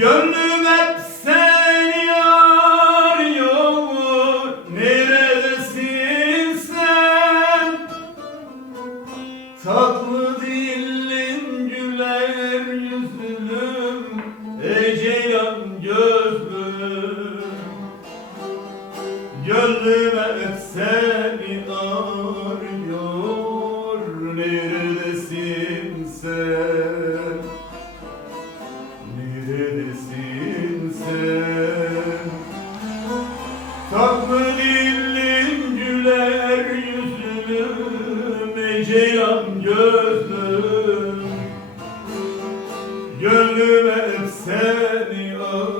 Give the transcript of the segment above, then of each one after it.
Gönlüm hep seni arıyor. Neredesin sen? Tatlı dilin güler yüzlüm Eceyan gözlüm. Gönlüm hep seni Gönlüm hep seni arıyor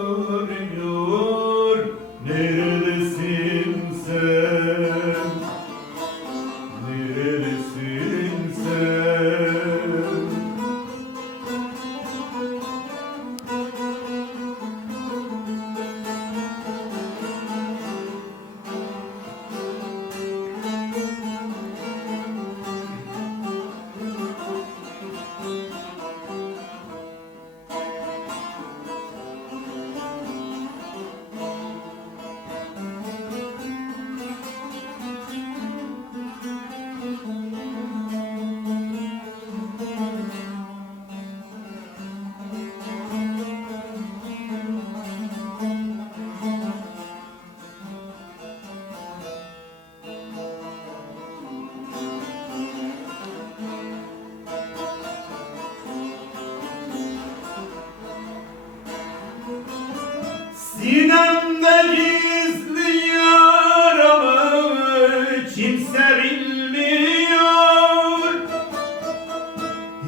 Sinemde gizli yaramı kimse bilmiyor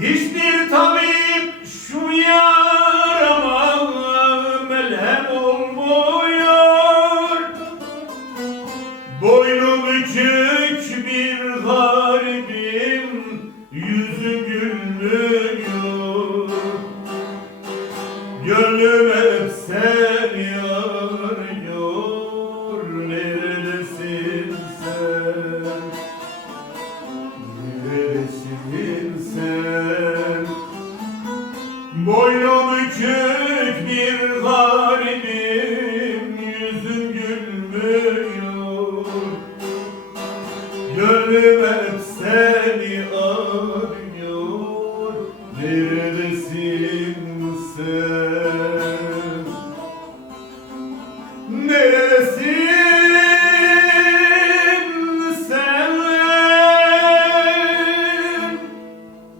Hiçbir tabip şu yarama dönmüyor Gönlüm seni arıyor Neredesin sen? Neredesin?